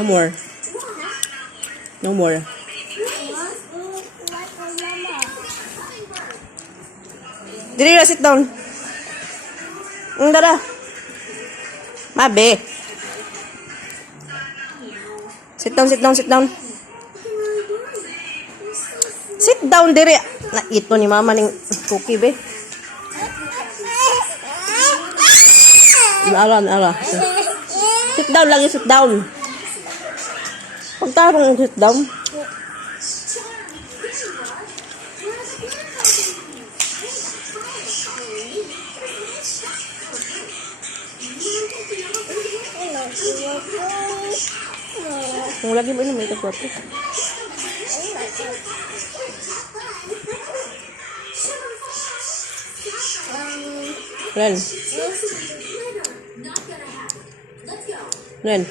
No more. No more. Diri na, sit down. Dara. Mabe. Sit down, sit down, sit down. Sit down, diri. Na, ito ni mama ning cookie, be. Ala. Sit down lagi, sit down. Pagtarong sit down. Kung lagi mo inom, ito po. Ren. Ren.